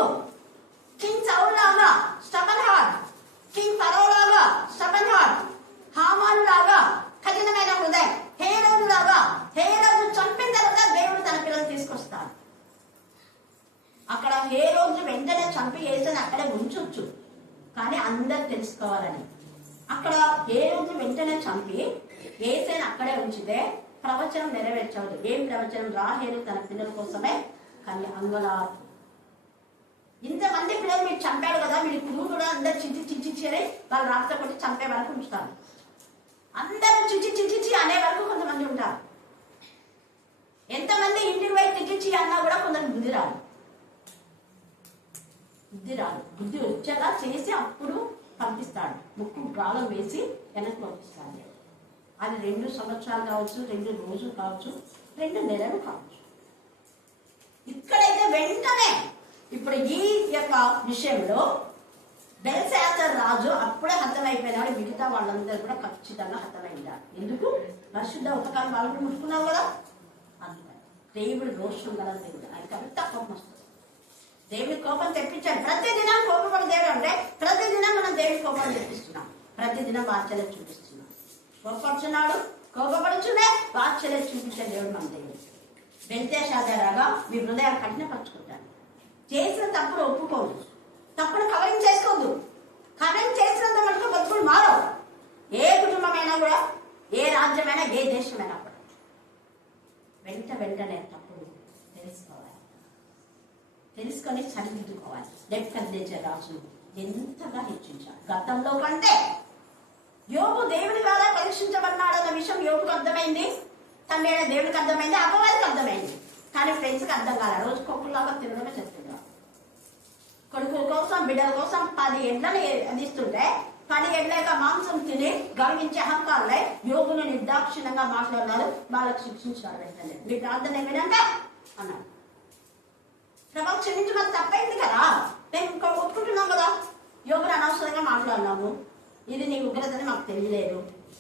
కింగ్ సౌల్ లాగా స్టబన్ హార్ట్, కింగ్ ఫరో లాగా స్టబన్ హార్ట్, హామాను లాగా కఠినమైన హృదయం, హేరోదు లాగా. హేరోదు చంపిన తర్వాత దేవుడు తన పిల్లలు తీసుకొస్తాడు. అక్కడ హేరోదు వెంటనే చంపి యేసుని అక్కడే ఉంచొచ్చు, కానీ అందరు తెలుసుకోవాలని అక్కడ హేరోదు వెంటనే చంపి యేసుని అక్కడే ఉంచితే ప్రవచనం నెరవేర్చవద్దు. ఏం ప్రవచనం? రాహేలు తన పిల్లల కోసమే కానీ అంగలార్పు. ఇంతమంది పిల్లలు మీరు చంపాడు కదా, మీరు కురువు కూడా అందరు చిచ్చి వాళ్ళు రాష్ట్ర కొట్టి చంపే వరకు ఉంచుతారు. అందరూ చిచ్చి అనే వరకు కొంతమంది ఉంటారు. ఎంతమంది ఇంటికి పోయి చిచ్చి అన్నా కూడా కొందరు బుద్ధి రాదు. బుద్ధి వచ్చేలా చేసి అప్పుడు పంపిస్తాడు. ముక్కు గాలం వేసి వెనక్కి పంపిస్తాడు. అది 2 సంవత్సరాలు కావచ్చు, 2 రోజులు కావచ్చు, 2 నెలలు కావచ్చు. ఇక్కడైతే వెంటనే ఇప్పుడు ఈ యొక్క విషయంలో బెల్షాజర్ రాజు అప్పుడే హతమైపోయినాడు. మిగతా వాళ్ళందరూ కూడా ఖచ్చితంగా హతమైందారు. ఎందుకు? పరిశుద్ధ ఉపకారం వాళ్ళు ముట్టుకున్నావు కదా. అందుకని దేవుడు రోషం గల దేవుడు, ఆయనకి అంత కోపం వస్తుంది. దేవుడి కోపం తెప్పించాడు. ప్రతిదినం కోపపడి దేవుడు అంటే ప్రతిదినం మనం దేవుడి కోపం తెప్పిస్తున్నాం, ప్రతిదినం వాత్సల్యం చూపిస్తున్నాం. కోపడుచున్నాడు, కోపపడుచునే వాత్సల్యం చూపించే దేవుడు మన దేవుడు. బెల్షాజరులాగా మీ హృదయం కఠినపరచుకుంటాను. చేసిన తప్పులు ఒప్పుకోదు, తప్పును కవరింగ్ చేసుకోవద్దు. కవరింగ్ చేసినంత మటుకు బతుకులు మారవు. ఏ కుటుంబమైనా కూడా, ఏ రాజ్యమైనా, ఏ దేశమైనా కూడా వెంటనే తప్పులు తెలుసుకొని సరిదిద్దుకోవాలి. నెబుకద్నెజర్ రాజు ఎంతగా హెచ్చించాడు. గతంలో కంటే యోబు దేవుని ద్వారా పరీక్షించబడినాడన్న విషయం యోబుకు అర్థమైంది. తండ్రి అయిన దేవుడికి అర్థమైంది, అపవాదికి అర్థమైంది. కానీ ఫ్రెండ్స్కి అర్థం కాలే. రోజు కొక్కులాగా తినడమే చేస్తున్నారు. కొడుకుల కోసం బిడ్డల కోసం 10 ఎడ్లని అందిస్తుంటే 10 ఎడ్ల యొక్క మాంసం తిని గర్వించే అహంకారులై యోగును నిర్దాక్షిణ్యంగా మాట్లాడినారు. వాళ్ళకు శిక్షించారు. వెంటనే మీ ప్రార్థన ఏమైనాక అన్నాడు, ప్రభావ క్షమించి మాకు తప్పైంది కదా, మేము ఇంకా ఒప్పుకుంటున్నాం కదా, యోగులు అనవసరంగా మాట్లాడినాము, ఇది నీ ఉగ్రతని మాకు తెలియలేదు,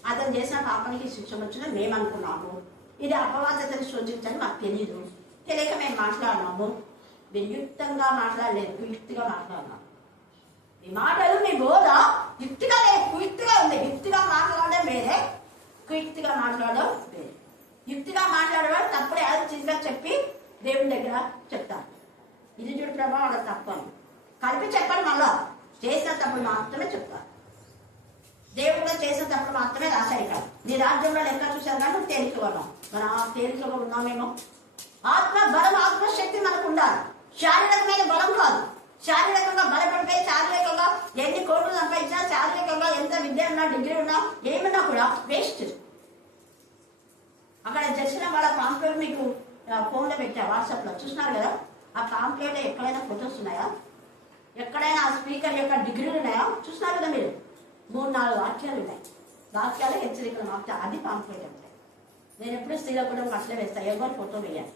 అతను చేసిన పాపానికి శిక్ష వచ్చిందని మేము అనుకున్నాము, ఇది అపవాదతని సూచించని మాకు తెలియదు, తెలియక మేము మాట్లాడినాము. మీరు యుక్తంగా మాట్లాడలేదు, కుయుక్తిగా మాట్లాడినాము. మీ మాటలు మీ బోధ యుక్తిగా లేదు, కుయుక్తిగా ఉంది. యుక్తిగా మాట్లాడడం వేరే, కుయుక్తిగా మాట్లాడడం వేరే. యుక్తిగా మాట్లాడేవాడు తప్పుడే యాజిగా చెప్పి దేవుని దగ్గర చెప్తారు, ఇది చూడు ప్రభావం అక్కడ తప్పు అని కలిపి చెప్పాలి. మళ్ళా చేసిన తప్పుడు మాత్రమే చెప్తారు. దేవుడు చేసిన తప్పుడు మాత్రమే రాశారు. ఇక్కడ నీ రాజ్యంలో లెక్క చూశారు కానీ నువ్వు తేలికగా ఉన్నావు. మన తేలికగా ఉన్నామేమో. ఆత్మ బలం, ఆత్మశక్తి మనకు ఉండాలి. శారీరకమైన బలం కాదు. శారీరకంగా బలపడిపోయి శారీరకంగా ఎన్ని కోట్లు సంపాదించినా, శారీరకంగా ఎంత విద్య ఉన్నా, డిగ్రీ ఉన్నా, ఏమన్నా కూడా వేస్ట్. అక్కడ జరిసిన వాళ్ళ పాంప్లెట్ మీకు ఫోన్లో పెట్టా, వాట్సాప్లో చూసినారు కదా. ఆ పాంప్లెట్లో ఎక్కడైనా ఫొటోస్ ఉన్నాయా? ఎక్కడైనా ఆ స్పీకర్ యొక్క డిగ్రీలు ఉన్నాయా? చూసినారు కదా మీరు. 3-4 వాక్యాలు ఉన్నాయి. వాక్యాలు హెచ్చరికలు మాత్రం. అది పాంప్లెట్ అంటే. నేను ఎప్పుడు స్త్రీలో కూడా అట్లే వేస్తాను, ఎవరు ఫోటో వేయాలి.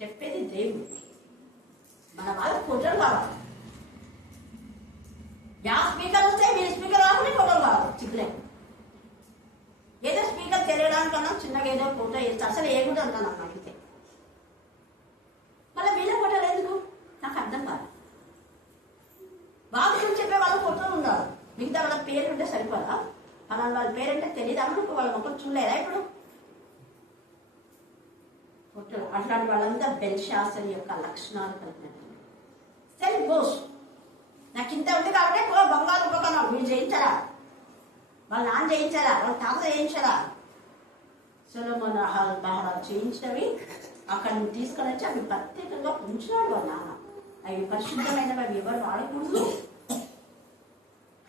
చెప్పేది దేవుడు. మన వాళ్ళకి ఫోటోలు కావాలి. యా స్పీకర్ వస్తే మీరు స్పీకర్ కాకుండా ఫోటోలు కావాలి. చిక్కులే ఏదో స్పీకర్ తెలియడానికన్నా చిన్నగా ఏదో ఫోటో వేస్తే అసలు ఏముంది అంటాను నాకు అడిగితే. మళ్ళీ వీళ్ళ ఫోటోలు ఎందుకు నాకు అర్థం కాదు. బాబు చెప్పే వాళ్ళ ఫోటోలు ఉండాలి. మిగతా వాళ్ళ పేరు ఉంటే సరిపోదా? అలా వాళ్ళ పేరంటే తెలియదు అన్నప్పుడు వాళ్ళ మొక్కలు చూడలేదా ఇప్పుడు? ఫోటో అట్లాంటి వాళ్ళంతా బెల్షాసర్ యొక్క లక్షణాలు కలిగినట్టు. Self boast. నాకు ఇంత ఉంది కాబట్టి బంగారు ఉపకరణం మీరు చేయించారా? వాళ్ళ నాన్న చేయించారా? వాళ్ళ తాత చేయించారా? సొలొమోను మహారాజు చేయించినవి అక్కడ నువ్వు తీసుకొని వచ్చి అవి ప్రత్యేకంగా ఉంచినాడు వాళ్ళ నాన్న. అవి పరిశుద్ధమైనవి, అవి ఎవరు వాడకూడదు.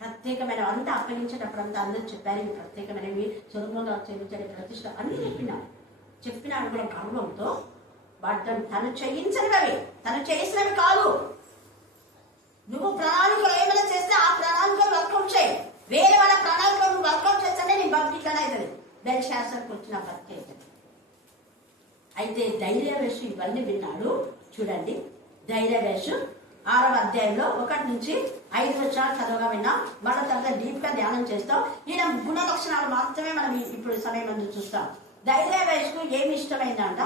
ప్రత్యేకమైన అంతా అప్పగించేటప్పుడు అంతా అందరూ చెప్పారు ఇవి ప్రత్యేకమైనవి, సొలొమోను చేయించే ప్రతిష్ట అన్ని చెప్పినాడు కూడా గర్వంతో. వాటిని తను చేయించినవి, తను చేసినవి కాదు. నువ్వు ప్రణాళికలు ఏమైనా చేస్తే ఆ ప్రణాళికలు వర్కౌట్ చేయి. వేరే వాళ్ళ ప్రణాళికలు నువ్వు వర్కౌట్ చేస్తేనే నీ భక్తిట్లనే అవుతుంది. బెల్షాసర్కి వచ్చిన ప్రత్యేకత. అయితే ధైర్యవేషు ఇవన్నీ విన్నాడు. చూడండి, ధైర్యవేషు 6వ అధ్యాయంలో 1 నుంచి 5 వచనాలు చదవగా విన్నాం. మన తర్వాత డీప్ గా ధ్యానం చేస్తాం. ఈయన గుణ లక్షణాలు మాత్రమే మనం ఇప్పుడు సమయం ముందు చూస్తాం. ధైర్యవేషుకు ఏమి ఇష్టమైందంట?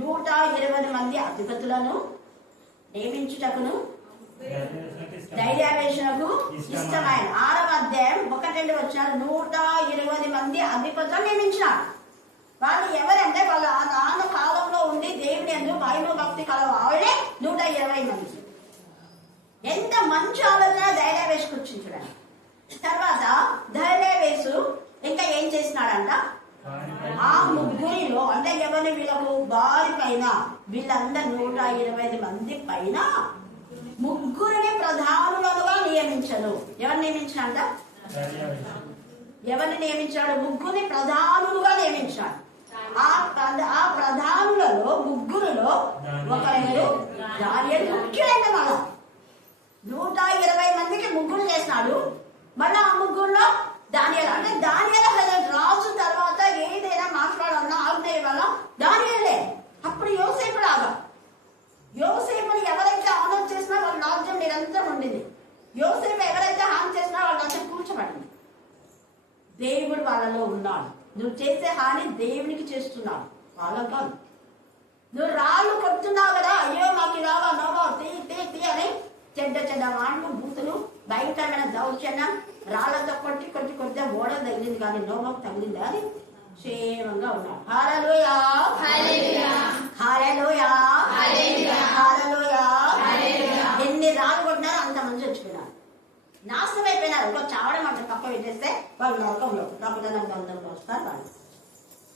120 మంది అధిపతులను నియమించుటకును ధైర్యవేషులకు ఇష్టమైన. 6వ అధ్యాయం 1-2 వచనాలు 120 మంది అధిపతులను నియమించినాడు. వాళ్ళు ఎవరంటే వాళ్ళ నాన్న కాలంలో ఉండి దేవుని యందు భయము భక్తి కలవ ఆవిడే 120 మంది. ఎంత మంచి ఆలోచన ధైర్యవేషుకు వచ్చింది చూడండి. తర్వాత ధైర్యవేషు ఇంకా ఏం చేసినాడంట? ఆ ముగ్గురిలో అంటే ఎవరిని వీళ్ళకు వారి పైన వీళ్ళందరూ 120 మంది పైన ముగ్గురిని ప్రధానులుగా నియమించను. ఎవరిని నియమించాడంట? ఎవరిని నియమించాడు? ముగ్గురిని ప్రధానులుగా నియమించాడు. ఆ ప్రధానులలో ముగ్గురులో ఒకరు దానియేలు ముఖ్యుడైన మన 120 మందికి ముగ్గురు చేసినాడు. మళ్ళీ ఆ ముగ్గురులో దానియేలు. అంటే దానియేలు రాజు తర్వాత ఏదైనా మాట్లాడాలన్నా ఆజ్ఞ వల్ల దానియేలే. అప్పుడు యోసేపు లాగా యోసేపుని ఎవరైతే ఆనర్ చేసినా వాళ్ళ రాజ్యం నిరంతరం ఉండింది. యోసేపు ఎవరైతే హాని చేసినా వాళ్ళ రాజ్యం కూర్చోబడింది. దేవుడు వాళ్ళలో ఉన్నాడు. నువ్వు చేసే హాని దేవునికి చేస్తున్నావు, వాళ్ళకు కాదు. నువ్వు రాళ్ళు కొడుతున్నావు కదా, అయ్యో మాకు ఇలాగా నోవా తీ అని చెడ్డ మాటలు బూతులు భయంకరమైన దౌర్జన్యం రాళ్లతో కొట్టి ఓడ తగిలింది కానీ నోవాకు తగిలింది అని క్షేమంగా ఉన్నాడు. హల్లెలూయా హల్లెలూయా హల్లెలూయా హల్లెలూయా. ఎన్ని రాళ్ళు కొట్టినారో అంత మంది చచ్చిపోయినారు, నాశనం అయిపోయినారు. ఇంకో చావడం అంటే పక్క పెట్టేస్తే వాళ్ళు నరకంలో రకులందరూ వస్తారు. వాళ్ళు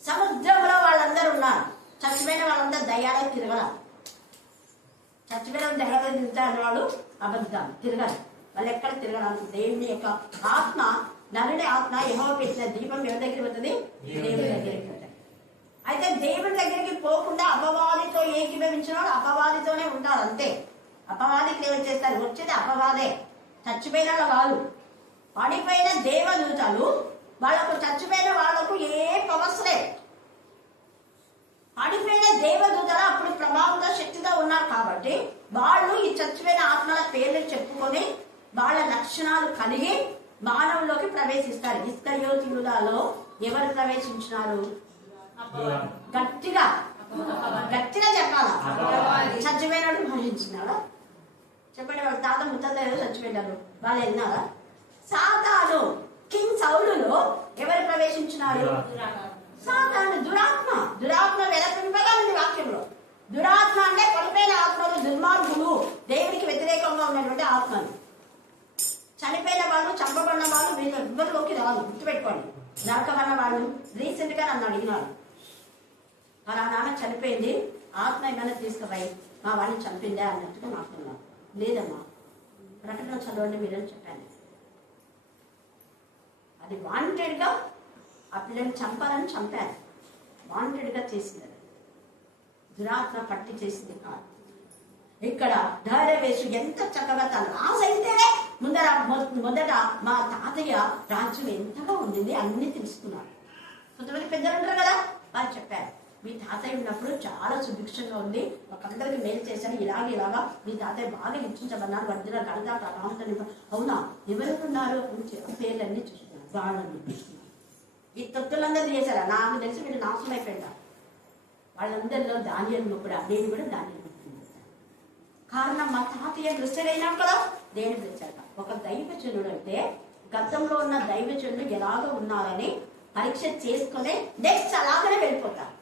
సముద్రంలో వాళ్ళందరూ ఉన్నారు. చచ్చిపోయిన వాళ్ళందరూ దయ్యాలే తిరగల. చచ్చిపోయిన దయ్యాలే తిరుగుతారు వాళ్ళు అబద్ధాలు తిరగరు. వాళ్ళు ఎక్కడ తిరగడానికి దేవుని యొక్క ఆత్మ, నరుని ఆత్మ యెహోవా పెట్టిన దీపం ఎవరి దగ్గర పోతుంది? దేవుని దగ్గరికి పోతుంది. అయితే దేవుడి దగ్గరికి పోకుండా అపవాదితో ఏకీభవించిన వాడు అపవాదితోనే ఉంటారు అంతే. అపవాదికి ఏమి చేస్తారు, వచ్చేది అపవాదే, చచ్చిపోయిన వాళ్ళు. పడిపోయిన దేవదూతలు వాళ్ళకు, చచ్చిపోయిన వాళ్ళకు ఏ పవర్స్ లేదు. పడిపోయిన దేవదూతలు అప్పుడు ప్రభావంతో శక్తితో ఉన్నారు కాబట్టి వాళ్ళు ఈ చచ్చిపోయిన ఆత్మల పేర్లు చెప్పుకొని వాళ్ళ లక్షణాలు కలిగి మానవులోకి ప్రవేశిస్తారు. ఇస్కరియోతు యూదాలో ఎవరు ప్రవేశించినారు? గట్టిగా గట్టిగా చెప్పాలా? చచ్చిపోయినాడు ప్రవేశించినాడా? చెప్పండి. వాళ్ళ తాత ముత్తాతలు చచ్చిపోయినారు, వాళ్ళు వెళ్ళినారా? సాతాను కింగ్ సౌలులో ఎవరు ప్రవేశించినారు? సాతాను, దురాత్మ. దురాత్మ వెలపింపగా ఉంది వాక్యంలో. దురాత్మ అంటే పడిపోయిన ఆత్మలు, దుర్మార్గులు, దేవుడికి వ్యతిరేకంగా ఉన్నటువంటి ఆత్మలు. చనిపోయిన వాళ్ళు, చంపబడిన వాళ్ళు వీళ్ళ ఇవ్వలోకి రాదు, గుర్తుపెట్టుకోండి. నరకమన్న వాళ్ళు రీసెంట్ గా నన్ను అడిగినారు, వాళ్ళ నాన్న చనిపోయింది, ఆత్మ ఏమైనా తీసుకుపోయి మా వాళ్ళని చంపిందే అన్నట్టుగా మాట్లాడున్నాను. లేదమ్మా, ప్రకటన చదవండి మీరని చెప్పాను. అది వాంటెడ్ గా ఆ పిల్లల్ని చంపాలని చంపారు, వాంటెడ్ గా చేసింది. దురాత్మ పట్టి చేసింది కాదు. ఇక్కడ ధైర్యవేశు ఎంత చక్కగా తను ఆశైతేనే మొదట మా తాతయ్య రాజ్యం ఎంతగా ఉండింది అన్ని తెలుసుకున్నాడు. కొంతమంది పెద్దలు ఉంటారు కదా, వాళ్ళు చెప్పారు మీ తాతయ్య ఉన్నప్పుడు చాలా సుభిక్షంగా ఉంది, ఒకందరికి మేలు చేశారు, ఇలాగా మీ తాతయ్య బాగా హెచ్చించబన్నారు, వడ్డీల గడదా ప్రాంతాన్ని. అవునా, ఎవరున్నారు పేర్లన్నీ చూసుకున్నారు, వాళ్ళని చూసుకున్నారు. ఈ తొత్తులందరూ చేశారా? నాకు తెలిసి వీళ్ళు నాశనం అయిపోయినారు. వాళ్ళందరిలో దానియేలు ముక్కుడా, నేను కూడా దానియేలు ముక్కుడు. కారణం మా తాతయ్య క్రిస్టియన్ అయినాడు కదా, దేవుడు తెచ్చాక. ఒక దైవజనుడు అయితే గతంలో ఉన్న దైవజనులు ఎలాగో ఉన్నారని పరీక్ష చేసుకుని నెక్స్ట్ అలాగనే వెళ్ళిపోతారు.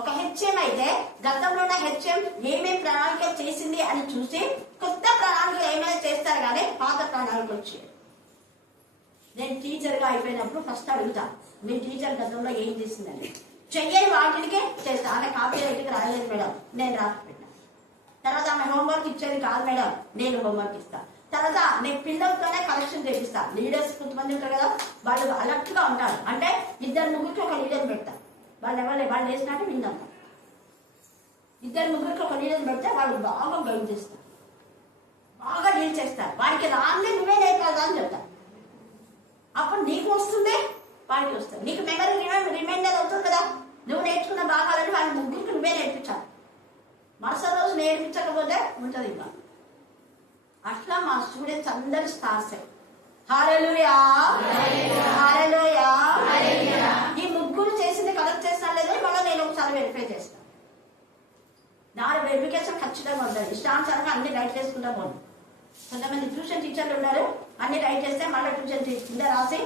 ఒక హెచ్ఎం అయితే గతంలో ఉన్న హెచ్ఎం ఏమేమి ప్రణాళిక చేసింది అని చూసి కొత్త ప్రణాళికలు ఏమైనా చేస్తారు కానీ పాత ప్రణాళిక వచ్చేది. నేను టీచర్గా అయిపోయినప్పుడు ఫస్ట్ అడుగుతా, మీ టీచర్ గతంలో ఏం చేసిందని. చెయ్యని వాటికే చేస్తా. ఆమె కాపీ రైట్కి రాయలేదు మేడం, నేను రాసి పెట్టాను. తర్వాత ఆమె హోంవర్క్ ఇచ్చేది కాదు మేడం, నేను హోంవర్క్ ఇస్తా. తర్వాత నేను పిల్లలతోనే కలెక్షన్ చేపిస్తా. లీడర్స్ కొంతమంది ఉంటారు కదా, వాళ్ళు అలర్ట్ గా ఉంటారు. అంటే 2-3కి ఒక లీడర్ పెడతా, వాళ్ళు వాళ్ళు వేసినట్టు విందంతా. 2-3కి ఒక లీడర్ పెడితే వాళ్ళు బాగా గైడ్ చేస్తారు, బాగా డీల్ చేస్తారు. వాడికి రాందే నువ్వే నేర్పాలి అని చెప్తారు. అప్పుడు నీకు వస్తుంది, వాడికి వస్తుంది. నీకు మెమరీ రిమైండర్ అవుతుంది కదా, నువ్వు నేర్చుకున్న భాగాలని వాళ్ళ 3కి నువ్వే నేర్పించాలి. మరుసటి రోజు నేర్పించకపోతే ఉంటుంది ఇంకా. అట్లా మా స్టూడెంట్స్ అందరు స్టార్స్. హల్లెలూయా, హల్లెలూయా. ఈ 3 చేసింది కరెక్ట్ చేస్తాను లేదని మళ్ళీ నేను ఒకసారి వెరిఫై చేస్తాను. నా వెరిఫికేషన్ ఖచ్చితంగా ఉంటుంది. ఇష్టానుసారంగా అన్ని రైట్ చేసుకుంటా పోను. కొంతమంది ట్యూషన్ టీచర్లు ఉన్నారు, అన్ని రైట్ చేస్తే మళ్ళీ ట్యూషన్ కింద రాసి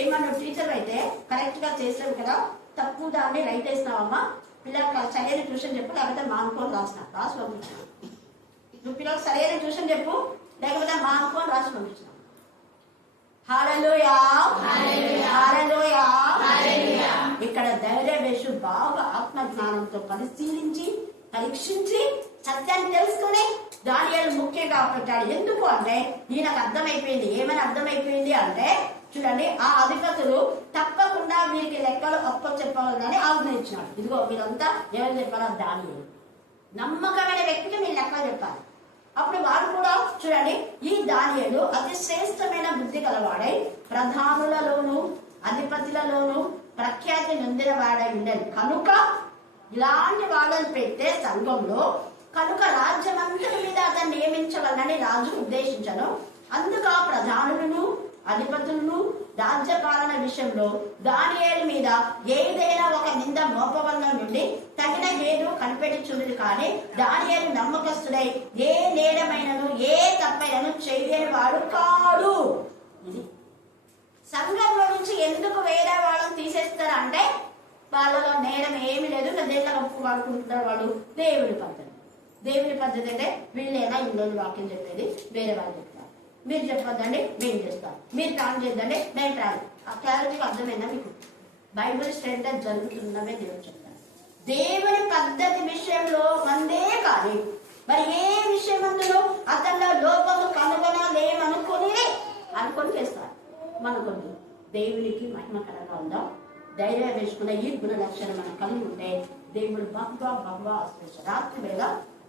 ఏమన్నా టీచర్ అయితే కరెక్ట్ గా చేసావు కదా, తప్పు దాన్ని రైట్ వేసినావమ్మా, పిల్లలకు సరైన ట్యూషన్ చెప్పు, లేకపోతే మానుకోని రాసి పంపించిన. నువ్వు పిల్లలకు సరైన ట్యూషన్ చెప్పు, లేకపోతే మానుకోని రాసి పంపించిన. హల్లెలూయా, హల్లెలూయా. ఇక్కడ ధైర్యవేశు బాగా ఆత్మ జ్ఞానంతో పరిశీలించి పరీక్షించి సత్యాన్ని తెలుసుకుని దానియేలు ముఖ్యంగా పెట్టాడు. ఎందుకు అంటే ఈయనకు అర్థమైపోయింది. ఏమని అర్థమైపోయింది అంటే చూడండి, ఆ అధిపతులు తప్పకుండా వీరికి లెక్కలు చెప్పవాలని ఆజ్ఞయించినాడు. ఇదిగో మీరంతా ఎవరు చెప్పాలా? దానియేలు. నమ్మకమైన వ్యక్తికి మీరు లెక్కలు చెప్పాలి. అప్పుడు వాడు కూడా చూడండి, ఈ దానియేలు అతి శ్రేష్టమైన బుద్ధి గలవాడై ప్రధానులలోను అధిపతులలోను ప్రఖ్యాతి నొందిన వాడై ఉండేది కనుక ఇలాంటి వాళ్ళని పెట్టే సంఘంలో కనుక రాజ్యమంతటి మీద అతను నియమించవాలని రాజు ఉద్దేశించను. అందుకు ఆ ప్రధానులను అధిపతులను రాజ్యపాలన విషయంలో దానియేలు మీద ఏదైనా ఒక నింద మోపవల్ల నుండి తగిన ఏదో కనిపెట్టుచున్నది. కానీ దానియేలు నమ్మకస్తుడై ఏ నేరమైనను ఏ తప్పైనను చేయని వాడు కాడు. ఇది సంఘంలో నుంచి ఎందుకు వేరే వాళ్ళని తీసేస్తారు అంటే వాళ్ళలో నేరం ఏమి లేదు, దేంట్లో ఒప్పు వాడుకుంటున్నారు వాళ్ళు. దేవుడి పద్ధతి. దేవుడి పద్ధతి అంటే వీళ్ళైనా ఇంట్లో వాక్యం చెప్పేది, వేరే వాళ్ళు చెప్తారు. మీరు చెప్పొద్దండి, మేము చేస్తాం. మీరు ప్లాన్ చేద్దండి, మేము ప్లాన్. ఆ క్లారిటీకి అర్థమైందా మీకు? బైబిల్ స్టేటస్ జరుగుతున్నవే దేవుడు చెప్తారు. దేవుని పద్ధతి విషయంలో మందే కానీ మరి ఏ విషయం అందులో అతనిలో లోపము కనుగొనలేమనుకుని అనుకొని చేస్తారు. మనకొని దేవునికి మహిమకరంగా ఉందా? ధైర్యం వేసుకున్న ఈ గుణ లక్షణం మనం కలిగి ఉంటే దేవుడు బహుగా ఆశ్రయిస్తారు. రాత్రి వేళ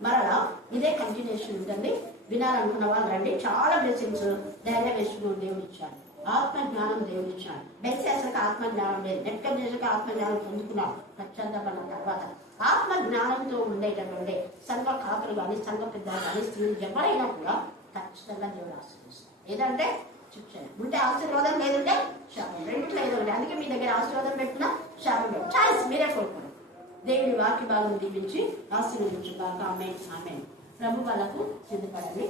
మరలా ఇదే కంటిన్యూషన్ ఉంటుంది. వినాలనుకున్న వాళ్ళు రండి. చాలా బ్లెస్సింగ్స్ ధైర్యం వేసుకుని దేవుడు ఇచ్చాడు. ఆత్మ జ్ఞానం దేవుడు ఇచ్చాడు. బెల్సేసరికి ఆత్మ జ్ఞానం లేదు, నెట్కబేసరికి ఆత్మ జ్ఞానం పొందుకున్నాం పశ్చాత్తాపడిన తర్వాత. ఆత్మ జ్ఞానంతో ఉండేటటువంటి సంఘ కాపులు కానీ సంఘ పెద్దలు కానీ స్త్రీలు ఎవరైనా కూడా ఖచ్చితంగా దేవుడు ఆశీర్వదిస్తారు. ఏదంటే శిక్షణ ఉంటే ఆశీర్వాదం, లేదంటే శాపం. రెండిట్లో ఏదో ఉంటే అందుకే మీ దగ్గర ఆశీర్వాదం పెట్టినా శాపం పెట్టిన చాయిస్ మీరే కోరుకోండి. దేవుడి వాక్య భాగం దీవించి ఆశీర్వదించుగాక. ఆమేన్. ఆమేన్. ప్రభు వాళ్ళకు సిద్ధపడండి.